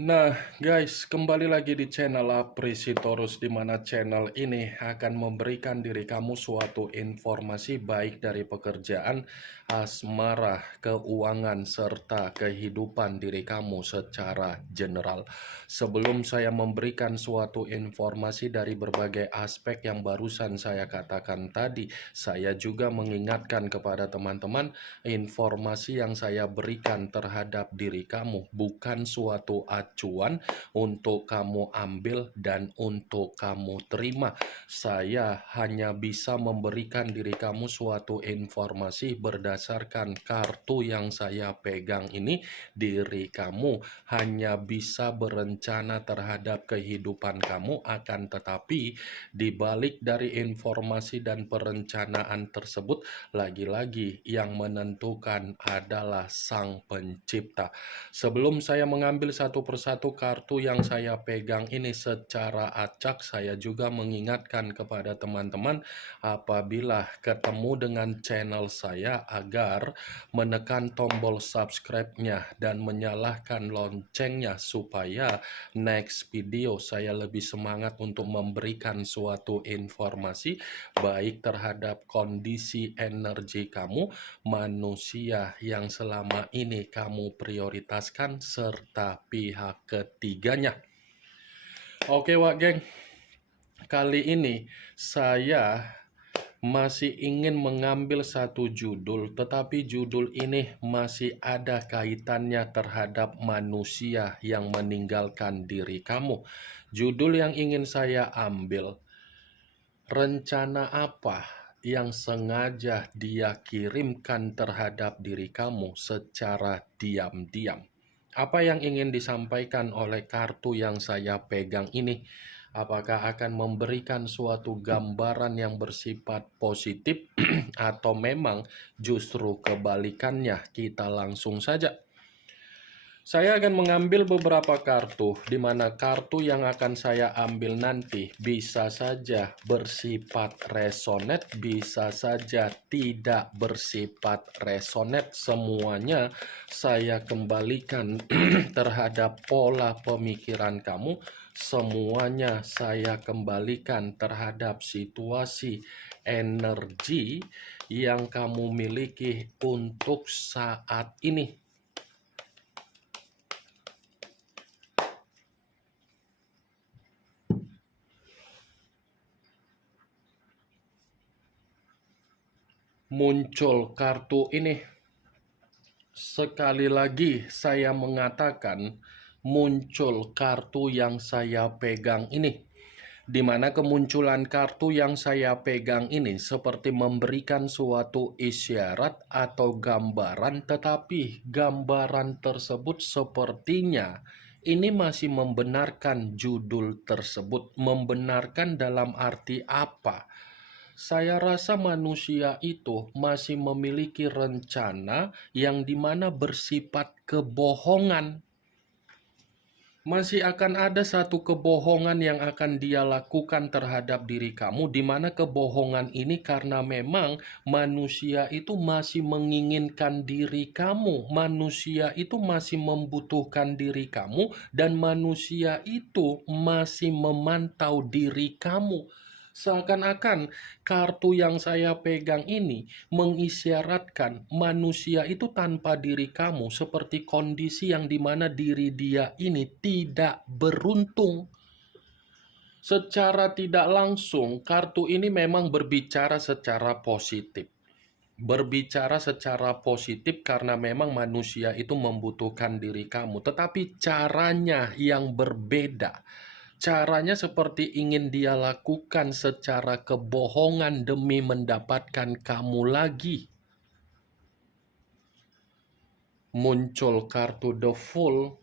Nah, guys, kembali lagi di channel Apresitorus, di mana channel ini akan memberikan diri kamu suatu informasi baik dari pekerjaan, asmara, keuangan, serta kehidupan diri kamu secara general. Sebelum saya memberikan suatu informasi dari berbagai aspek yang barusan saya katakan tadi, saya juga mengingatkan kepada teman-teman, informasi yang saya berikan terhadap diri kamu bukan suatu acuan untuk kamu ambil dan untuk kamu terima. Saya hanya bisa memberikan diri kamu suatu informasi berdasarkan kartu yang saya pegang ini. Diri kamu hanya bisa berencana terhadap kehidupan kamu, akan tetapi di balik dari informasi dan perencanaan tersebut, lagi-lagi yang menentukan adalah Sang Pencipta. Sebelum saya mengambil satu persatu kartu yang saya pegang ini secara acak, saya juga mengingatkan kepada teman-teman apabila ketemu dengan channel saya agar menekan tombol subscribe-nya dan menyalakan loncengnya supaya next video saya lebih semangat untuk memberikan suatu informasi baik terhadap kondisi energi kamu, manusia yang selama ini kamu prioritaskan, serta pihak ketiganya. Oke, Wak Geng, kali ini saya masih ingin mengambil satu judul, tetapi judul ini masih ada kaitannya terhadap manusia yang meninggalkan diri kamu. Judul yang ingin saya ambil, rencana apa yang sengaja dia kirimkan terhadap diri kamu secara diam-diam? Apa yang ingin disampaikan oleh kartu yang saya pegang ini? Apakah akan memberikan suatu gambaran yang bersifat positif atau memang justru kebalikannya? Kita langsung saja. Saya akan mengambil beberapa kartu, di mana kartu yang akan saya ambil nanti bisa saja bersifat resonate, bisa saja tidak bersifat resonate. Semuanya saya kembalikan terhadap pola pemikiran kamu. Semuanya saya kembalikan terhadap situasi energi yang kamu miliki untuk saat ini. Muncul kartu ini. Sekali lagi saya mengatakan, muncul kartu yang saya pegang ini. Di mana kemunculan kartu yang saya pegang ini seperti memberikan suatu isyarat atau gambaran, tetapi gambaran tersebut sepertinya ini masih membenarkan judul tersebut. Membenarkan dalam arti apa? Saya rasa manusia itu masih memiliki rencana yang dimana bersifat kebohongan. Masih akan ada satu kebohongan yang akan dia lakukan terhadap diri kamu, di mana kebohongan ini karena memang manusia itu masih menginginkan diri kamu, manusia itu masih membutuhkan diri kamu, dan manusia itu masih memantau diri kamu. Seakan-akan kartu yang saya pegang ini mengisyaratkan manusia itu tanpa diri kamu seperti kondisi yang dimana diri dia ini tidak beruntung. Secara tidak langsung, kartu ini memang berbicara secara positif. Berbicara secara positif karena memang manusia itu membutuhkan diri kamu. Tetapi caranya yang berbeda. Caranya seperti ingin dia lakukan secara kebohongan demi mendapatkan kamu lagi. Muncul kartu The Fool.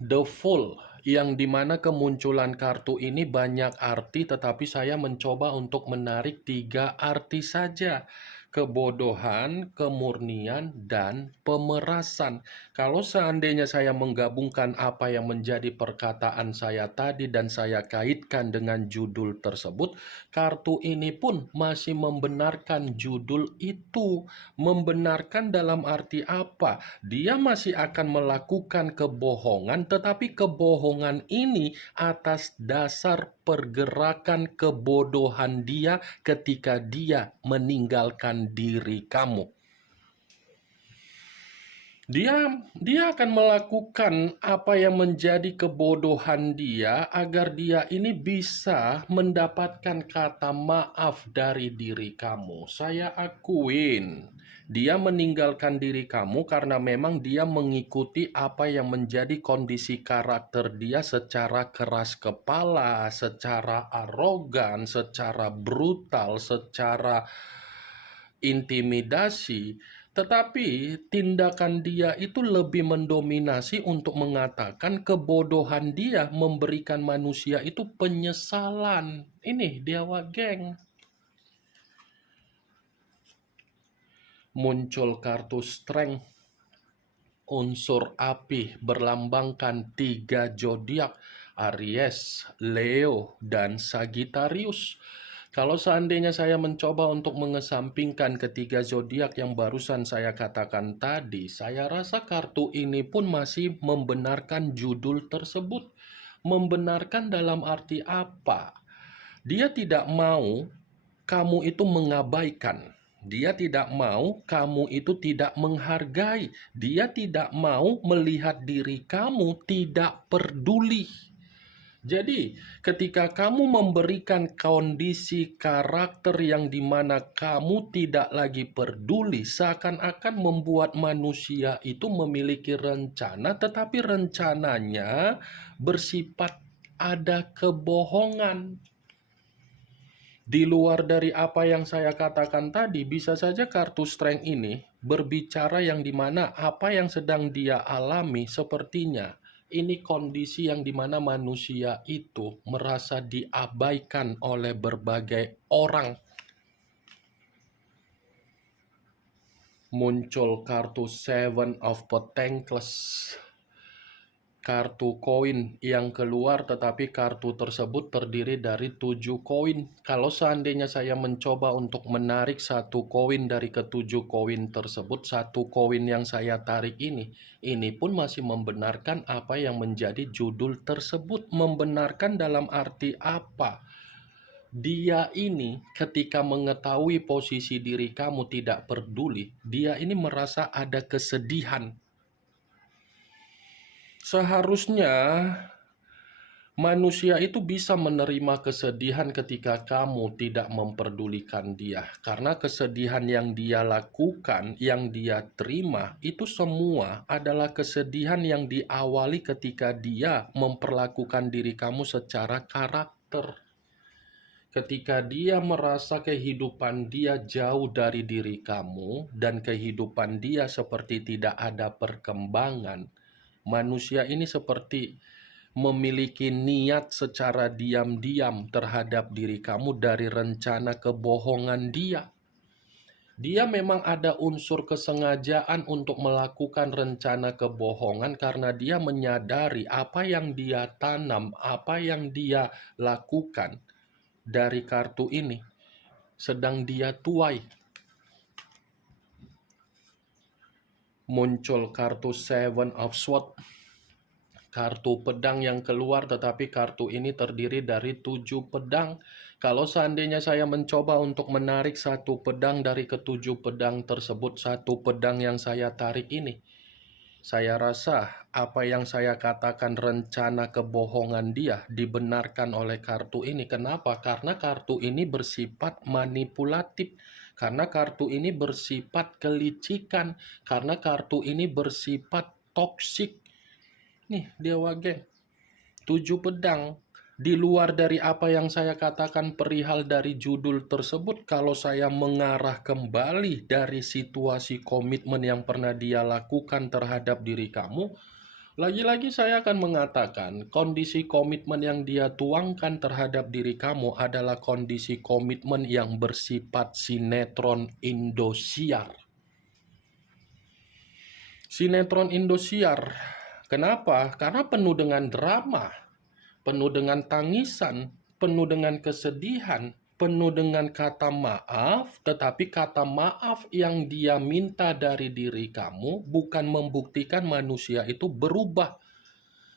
The Fool, yang dimana kemunculan kartu ini banyak arti, tetapi saya mencoba untuk menarik 3 arti saja. kebodohan, kemurnian, dan pemerasan. Kalau seandainya saya menggabungkan apa yang menjadi perkataan saya tadi dan saya kaitkan dengan judul tersebut, kartu ini pun masih membenarkan judul itu. Membenarkan dalam arti apa? Dia masih akan melakukan kebohongan, tetapi kebohongan ini atas dasar pergerakan kebodohan dia ketika dia meninggalkan diri kamu. Dia akan melakukan apa yang menjadi kebodohan dia agar dia ini bisa mendapatkan kata maaf dari diri kamu. Saya akuin, dia meninggalkan diri kamu karena memang dia mengikuti apa yang menjadi kondisi karakter dia secara keras kepala, secara arogan, secara brutal, secara intimidasi, tetapi tindakan dia itu lebih mendominasi untuk mengatakan kebodohan dia memberikan manusia itu penyesalan. Ini Dewa Geng. Muncul kartu strength, unsur api berlambangkan 3 zodiak, Aries, Leo, dan Sagittarius. Kalau seandainya saya mencoba untuk mengesampingkan ketiga zodiak yang barusan saya katakan tadi, saya rasa kartu ini pun masih membenarkan judul tersebut. Membenarkan dalam arti apa? Dia tidak mau kamu itu mengabaikan. Dia tidak mau kamu itu tidak menghargai. Dia tidak mau melihat diri kamu tidak peduli. Jadi, ketika kamu memberikan kondisi karakter yang dimana kamu tidak lagi peduli, seakan-akan membuat manusia itu memiliki rencana, tetapi rencananya bersifat ada kebohongan. Di luar dari apa yang saya katakan tadi, bisa saja kartu strength ini berbicara yang dimana apa yang sedang dia alami sepertinya ini kondisi yang dimana manusia itu merasa diabaikan oleh berbagai orang. Muncul kartu Seven of Pentacles. Kartu koin yang keluar, tetapi kartu tersebut terdiri dari 7 koin. Kalau seandainya saya mencoba untuk menarik satu koin dari ketujuh koin tersebut, satu koin yang saya tarik ini pun masih membenarkan apa yang menjadi judul tersebut. Membenarkan dalam arti apa? Dia ini ketika mengetahui posisi diri kamu tidak peduli, dia ini merasa ada kesedihan. Seharusnya manusia itu bisa menerima kesedihan ketika kamu tidak memperdulikan dia. Karena kesedihan yang dia lakukan, yang dia terima, itu semua adalah kesedihan yang diawali ketika dia memperlakukan diri kamu secara karakter. Ketika dia merasa kehidupan dia jauh dari diri kamu dan kehidupan dia seperti tidak ada perkembangan, manusia ini seperti memiliki niat secara diam-diam terhadap diri kamu dari rencana kebohongan dia. Dia memang ada unsur kesengajaan untuk melakukan rencana kebohongan karena dia menyadari apa yang dia tanam, apa yang dia lakukan dari kartu ini sedang dia tuai. Muncul kartu Seven of Swords, kartu pedang yang keluar, tetapi kartu ini terdiri dari 7 pedang. Kalau seandainya saya mencoba untuk menarik satu pedang dari ketujuh pedang tersebut, satu pedang yang saya tarik ini, saya rasa apa yang saya katakan rencana kebohongan dia dibenarkan oleh kartu ini. Kenapa? Karena kartu ini bersifat manipulatif. Karena kartu ini bersifat kelicikan. Karena kartu ini bersifat toksik. Nih, Dewa Geng. 7 pedang. Di luar dari apa yang saya katakan perihal dari judul tersebut, kalau saya mengarah kembali dari situasi komitmen yang pernah dia lakukan terhadap diri kamu, Lagi-lagi saya akan mengatakan, kondisi komitmen yang dia tuangkan terhadap diri kamu adalah kondisi komitmen yang bersifat sinetron Indosiar. Sinetron Indosiar. Kenapa? Karena penuh dengan drama, penuh dengan tangisan, penuh dengan kesedihan, penuh dengan kata maaf, tetapi kata maaf yang dia minta dari diri kamu bukan membuktikan manusia itu berubah.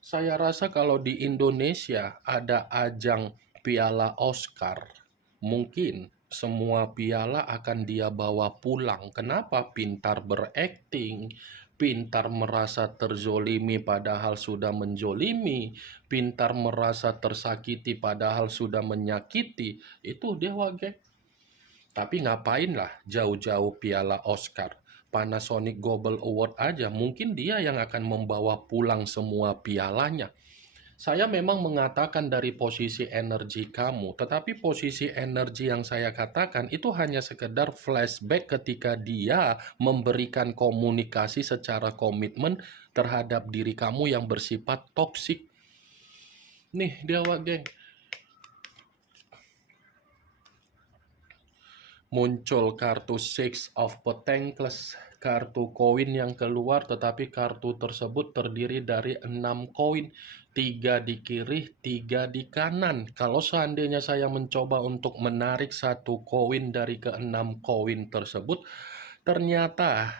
Saya rasa kalau di Indonesia ada ajang Piala Oscar, mungkin semua piala akan dia bawa pulang. Kenapa? Pintar berakting, pintar merasa terzolimi padahal sudah menjolimi, pintar merasa tersakiti padahal sudah menyakiti. Itu Dewa Geng. Tapi ngapainlah jauh-jauh piala Oscar. Panasonic Global Award aja, mungkin dia yang akan membawa pulang semua pialanya. Saya memang mengatakan dari posisi energi kamu, tetapi posisi energi yang saya katakan itu hanya sekedar flashback ketika dia memberikan komunikasi secara komitmen terhadap diri kamu yang bersifat toksik. Nih, Dewa Geng. Muncul kartu Six of Pentacles, kartu koin yang keluar, tetapi kartu tersebut terdiri dari 6 koin, 3 di kiri, 3 di kanan. Kalau seandainya saya mencoba untuk menarik satu koin dari ke-6 koin tersebut, ternyata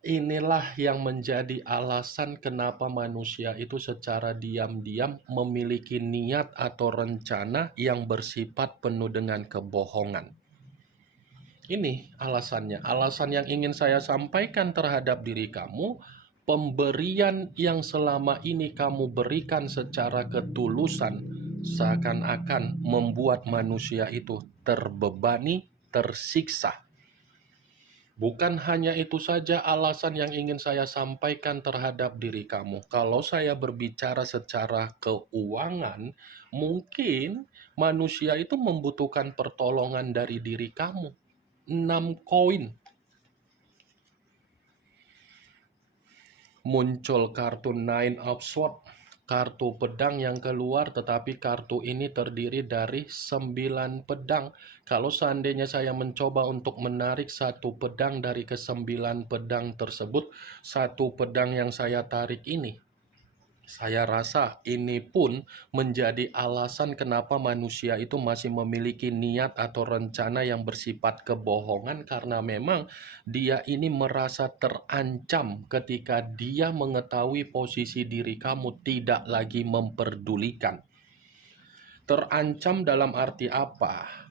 inilah yang menjadi alasan kenapa manusia itu secara diam-diam memiliki niat atau rencana yang bersifat penuh dengan kebohongan. Ini alasannya. Alasan yang ingin saya sampaikan terhadap diri kamu, pemberian yang selama ini kamu berikan secara ketulusan seakan-akan membuat manusia itu terbebani, tersiksa. Bukan hanya itu saja alasan yang ingin saya sampaikan terhadap diri kamu. Kalau saya berbicara secara keuangan, mungkin manusia itu membutuhkan pertolongan dari diri kamu. 6 koin. Muncul kartu Nine of Swords, kartu pedang yang keluar, tetapi kartu ini terdiri dari 9 pedang. Kalau seandainya saya mencoba untuk menarik satu pedang dari ke-9 pedang tersebut, satu pedang yang saya tarik ini, saya rasa ini pun menjadi alasan kenapa manusia itu masih memiliki niat atau rencana yang bersifat kebohongan, karena memang dia ini merasa terancam ketika dia mengetahui posisi diri kamu tidak lagi memperdulikan. Terancam dalam arti apa?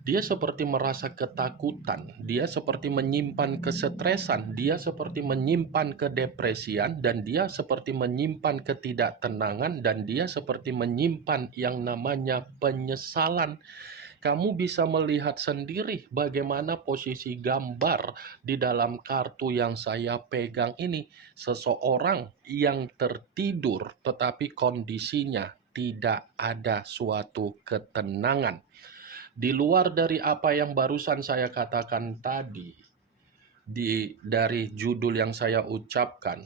Dia seperti merasa ketakutan, dia seperti menyimpan kesetresan, dia seperti menyimpan kedepresian, dan dia seperti menyimpan ketidaktenangan, dan dia seperti menyimpan yang namanya penyesalan. Kamu bisa melihat sendiri bagaimana posisi gambar di dalam kartu yang saya pegang ini. Seseorang yang tertidur tetapi kondisinya tidak ada suatu ketenangan. Di luar dari apa yang barusan saya katakan tadi, dari judul yang saya ucapkan,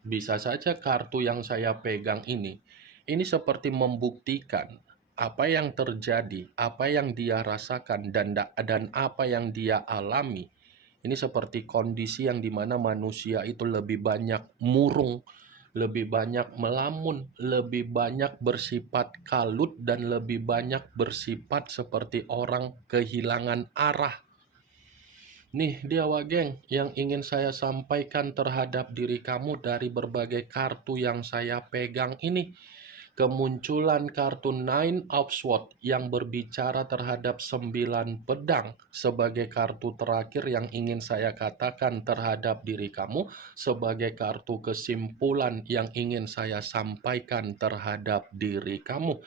bisa saja kartu yang saya pegang ini seperti membuktikan apa yang terjadi, apa yang dia rasakan, dan apa yang dia alami. Ini seperti kondisi yang dimana manusia itu lebih banyak murung, lebih banyak melamun, lebih banyak bersifat kalut, dan lebih banyak bersifat seperti orang kehilangan arah. Nih Dewa Geng, yang ingin saya sampaikan terhadap diri kamu dari berbagai kartu yang saya pegang ini. Kemunculan kartu Nine of Swords yang berbicara terhadap 9 pedang sebagai kartu terakhir yang ingin saya katakan terhadap diri kamu, sebagai kartu kesimpulan yang ingin saya sampaikan terhadap diri kamu.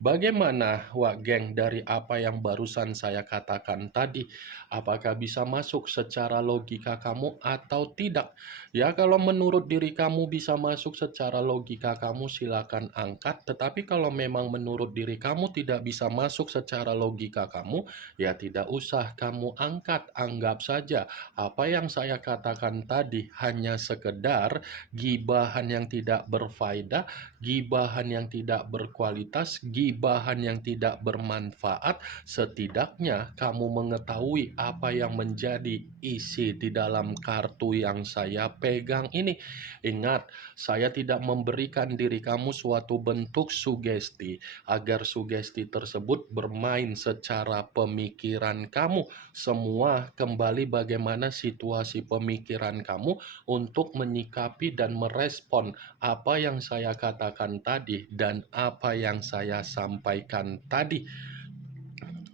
Bagaimana, Wak Geng, dari apa yang barusan saya katakan tadi? Apakah bisa masuk secara logika kamu atau tidak? Ya, kalau menurut diri kamu bisa masuk secara logika kamu, silakan angkat. Tetapi kalau memang menurut diri kamu tidak bisa masuk secara logika kamu, ya tidak usah kamu angkat. Anggap saja apa yang saya katakan tadi hanya sekedar gibahan yang tidak berfaedah, gibahan yang tidak berkualitas, gibahan yang tidak bermanfaat. Setidaknya kamu mengetahui apa yang menjadi isi di dalam kartu yang saya pegang ini. Ingat, saya tidak memberikan diri kamu suatu bentuk sugesti agar sugesti tersebut bermain secara pemikiran kamu. Semua kembali bagaimana situasi pemikiran kamu untuk menyikapi dan merespon apa yang saya katakan tadi dan apa yang saya sampaikan tadi.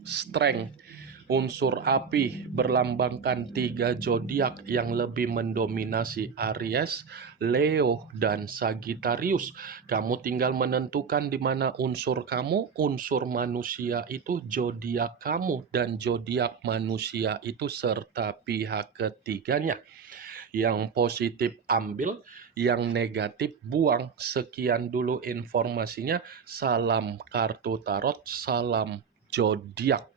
Strength, unsur api berlambangkan 3 zodiak yang lebih mendominasi Aries, Leo, dan Sagittarius. Kamu tinggal menentukan di mana unsur kamu, unsur manusia itu zodiak kamu, dan zodiak manusia itu serta pihak ketiganya. Yang positif ambil, yang negatif buang. Sekian dulu informasinya. Salam kartu tarot, salam zodiak.